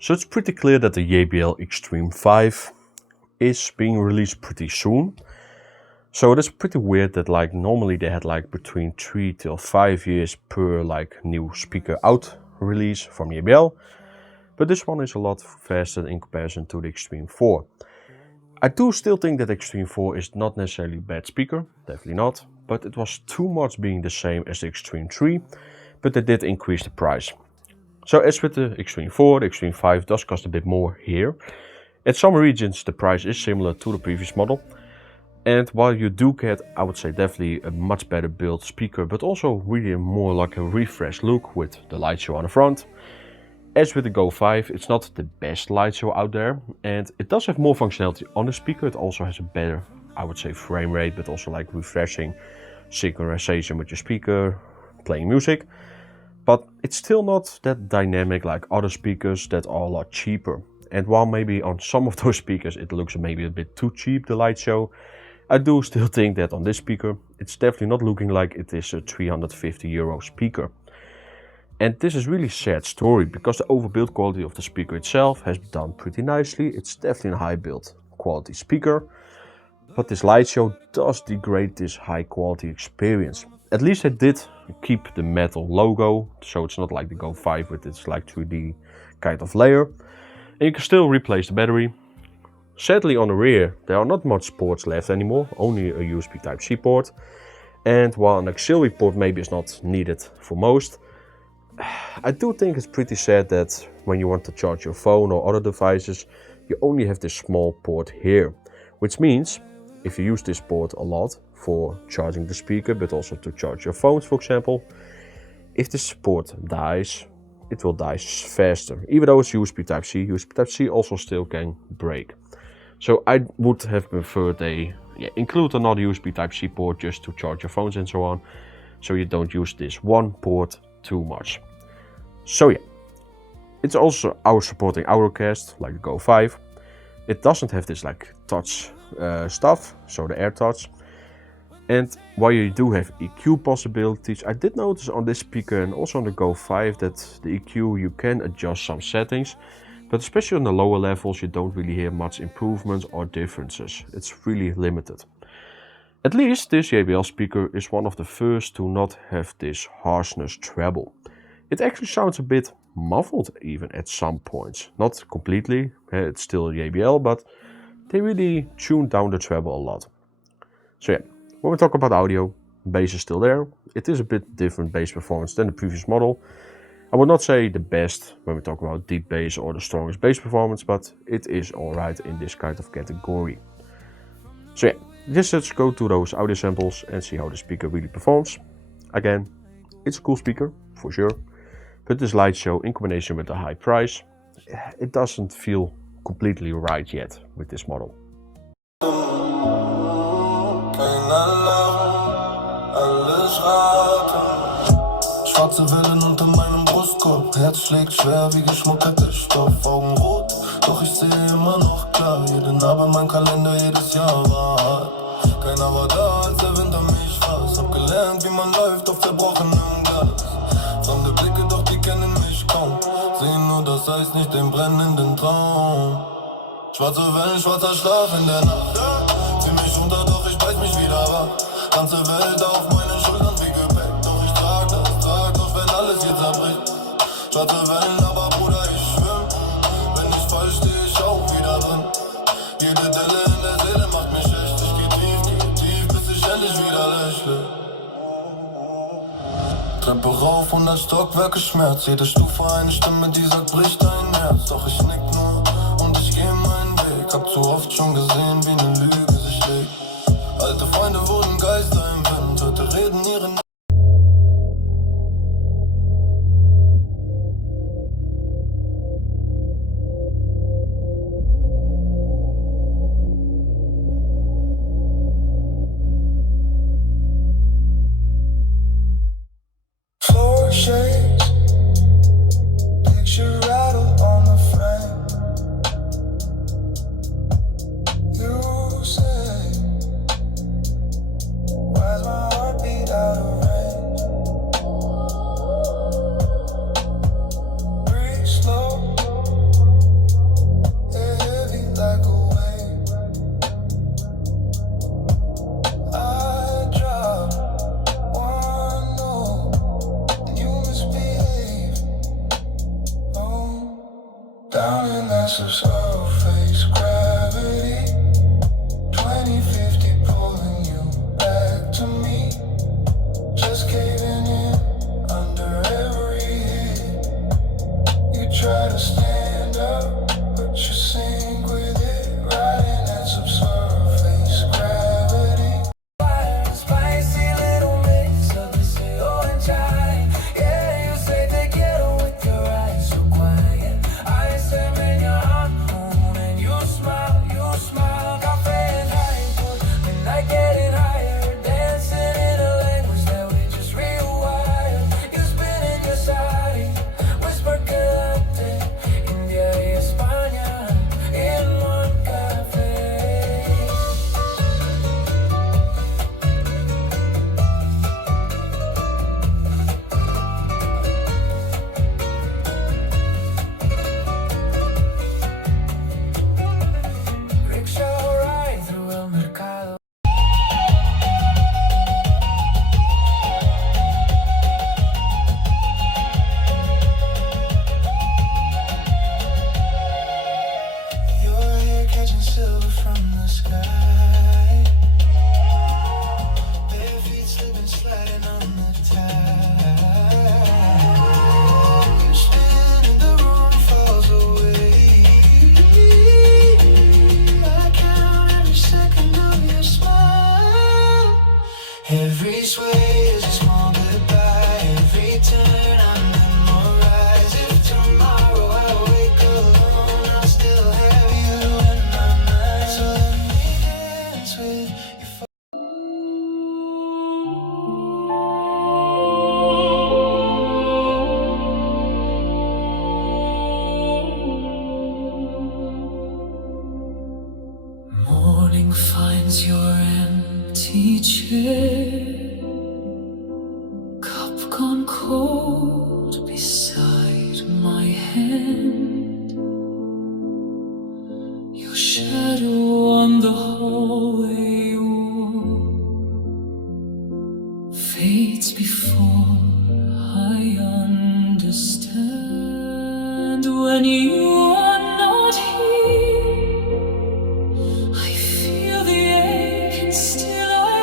So it's pretty clear that the JBL Xtreme 5 is being released pretty soon. So it is pretty weird that like normally they had like between 3 till 5 years per like new speaker out release from JBL. But this one is a lot faster in comparison to the Xtreme 4. I do still think that Xtreme 4 is not necessarily a bad speaker, definitely not. But it was too much being the same as the Xtreme 3, but they did increase the price. So as with the Xtreme 4, the Xtreme 5 does cost a bit more here. At some regions the price is similar to the previous model. And while you do get, I would say definitely a much better built speaker, but also really more like a refreshed look with the light show on the front. As with the Go 5, it's not the best light show out there, and it does have more functionality on the speaker. It also has a better, I would say, frame rate, but also like refreshing synchronization with your speaker, playing music. But it's still not that dynamic like other speakers that are a lot cheaper. And while maybe on some of those speakers it looks maybe a bit too cheap, the light show, I do still think that on this speaker it's definitely not looking like it is a €350 speaker. And this is really a sad story because the overbuild quality of the speaker itself has done pretty nicely. It's definitely a high build quality speaker. But this light show does degrade this high quality experience. At least they did keep the metal logo, so it's not like the Go 5 with its like 3D kind of layer. And you can still replace the battery. Sadly on the rear there are not much ports left anymore, only a USB Type-C port. And while an auxiliary port maybe is not needed for most, I do think it's pretty sad that when you want to charge your phone or other devices, you only have this small port here. Which means, if you use this port a lot for charging the speaker, but also to charge your phones for example, if this port dies, it will die faster. Even though it's USB Type-C, USB Type-C also still can break. So I would have preferred they include another USB Type-C port just to charge your phones and so on, so you don't use this one port too much. So yeah, it's also our supporting Aurocast like the Go 5. It doesn't have this like touch stuff, so the AirTouch. And while you do have EQ possibilities, I did notice on this speaker and also on the Go 5 that the EQ you can adjust some settings, but especially on the lower levels you don't really hear much improvements or differences. It's really limited. At least this JBL speaker is one of the first to not have this harshness treble. It actually sounds a bit muffled even at some points. Not completely, it's still JBL, but they really tuned down the treble a lot. So yeah, when we talk about audio, bass is still there. It is a bit different bass performance than the previous model. I would not say the best when we talk about deep bass or the strongest bass performance, but it is alright in this kind of category. So yeah, just let's go to those audio samples and see how the speaker really performs. Again, it's a cool speaker, for sure. But this light show in combination with the high price, it doesn't feel completely right yet with this model. Schwarze Wellen unter meinem Brustkorb, Herz schlägt schwer wie geschmutterter Stoff, Augen rot, doch ich sehe immer noch klar. Jede Narbe, mein Kalender, jedes Jahr war hart. Keiner war da, als der Winter mich fraß. Hab gelernt, wie man läuft auf zerbrochenem Glas. Fremde Blicke, doch die kennen mich kaum. Sehen nur das Eis, nicht den brennenden Traum. Schwarze Wellen, schwarzer Schlaf in der Nacht. Zieh mich runter, doch ich beiß mich wieder wach. Ganze Welt auf meinen Schultern wie Gepäck. Doch ich trag das, auch wenn alles hier zerbricht. Schwarze Wellen, aber Bruder, ich schwimm. Wenn ich fall, steh ich auch wieder drin. Jede Delle in der Seele macht mich echt. Ich geh tief, bis ich endlich wieder lächle. Treppe rauf, 100 Stockwerke Schmerz. Jede Stufe eine Stimme, die sagt, bricht dein Herz. Doch ich nick nur und ich geh meinen Weg. Hab zu oft schon gesehen, wie ne Lüge sich legt. Alte Freunde wurden Geister im Wind. Heute reden ihre floor shakes, picture rattle on the frame. You surface gravity, 2050 pulling you back to me. Just caving in under every hit. You try to stand up, but you sink with it, riding that subsurface gravity. Spicy little mix of deseo and chai. Yeah, you say te quiero with your eyes so quiet. I say, man, you're on home and you smile, cafe and hyper. Midnight getting higher, dancing in a language that we just rewired. You spin in your sari, whisper galante, India y España in one cafe. Rickshaw ride through El Mercado. Your hair catching silver from the sky. Bare feet slipping, sliding on the tide. You spin and the room falls away. I count every second of your smile. Every sway is a small goodbye. Every turn I memorize. If tomorrow I wake alone, I'll still have you in my mind. So let me dance with your Morning finds your empty chair, cup gone cold beside my hand. Your shadow on the hallway wall fades before I understand. When you are not here, I feel the ache and still I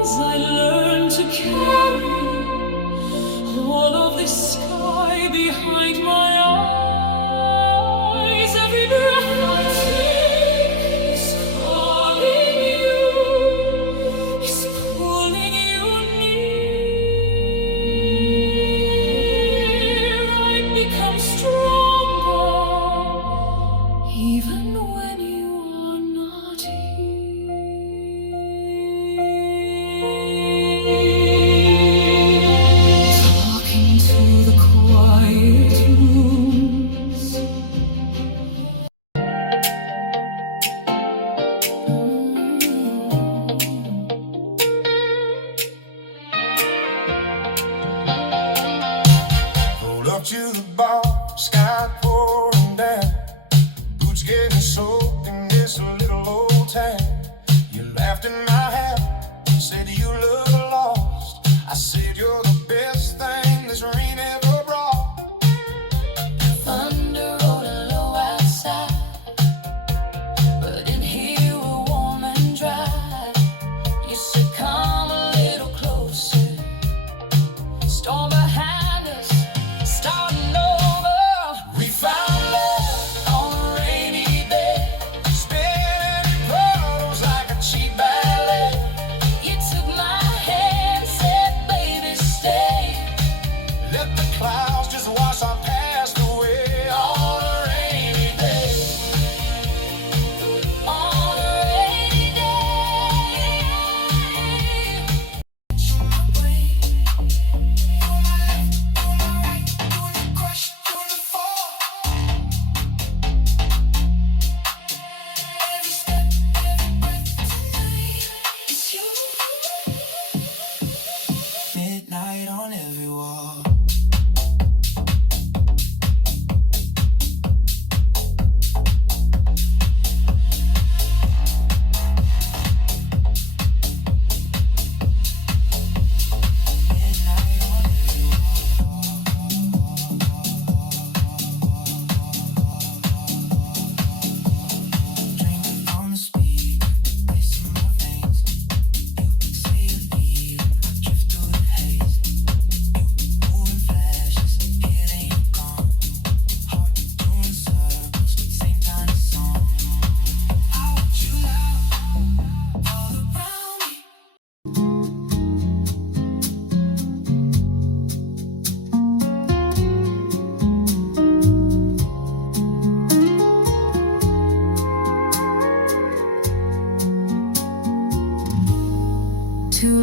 rise. I learn to carry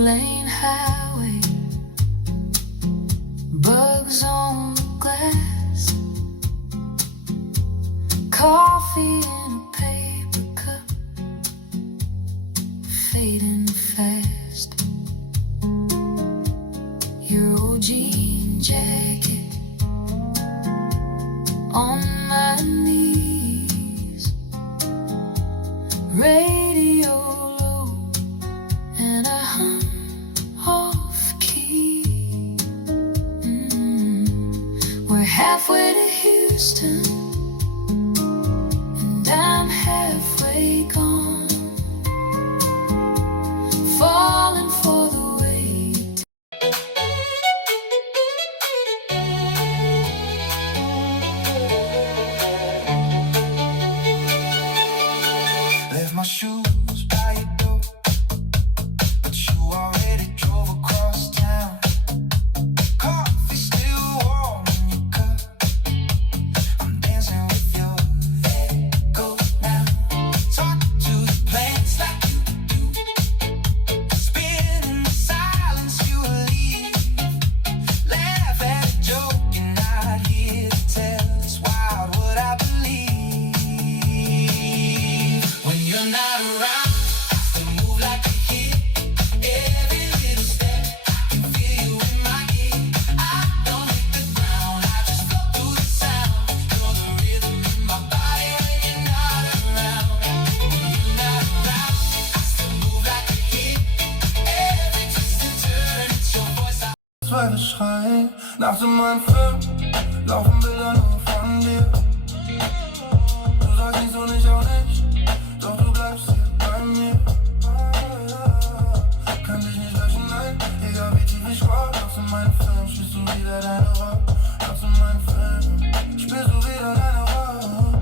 lane highway, bugs on the glass, coffee in a paper cup, fading fast. Your old jean jacket on my knees, radio low, and I hum off key. We're halfway to Houston, and I'm halfway gone, falling for the weight. Left my shoes by your door, but you already drove across town. Coffee still warm in your cup. I'm dancing with your echo now. Talk to the plants like you do. Spin in the silence, you leave. Laugh at a joke you're not here to tell. It's wild what I believe. When you're not around, I still move like a hit. Every little step, I can feel you in my ear. I don't hit the ground, I just flow through the sound. You're the rhythm in my body when you're not around. When you're not around, I still move like a hit. Every twist and turn, it's your voice. Zweifel schreien nach dem Film, laufen Bilder nur von dir. Du sagst nicht so, nicht auch nicht, doch du bleibst hier bei mir. Kann dich nicht löschen, nein, egal wie tief ich war. Nachts in meinem Film spielst du wieder deine Rolle. Nachts in meinem Film spielst du wieder deine Rolle.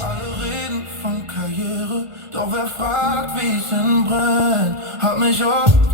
Alle reden von Karriere, doch wer fragt, wie es denn brennt, hat mich oft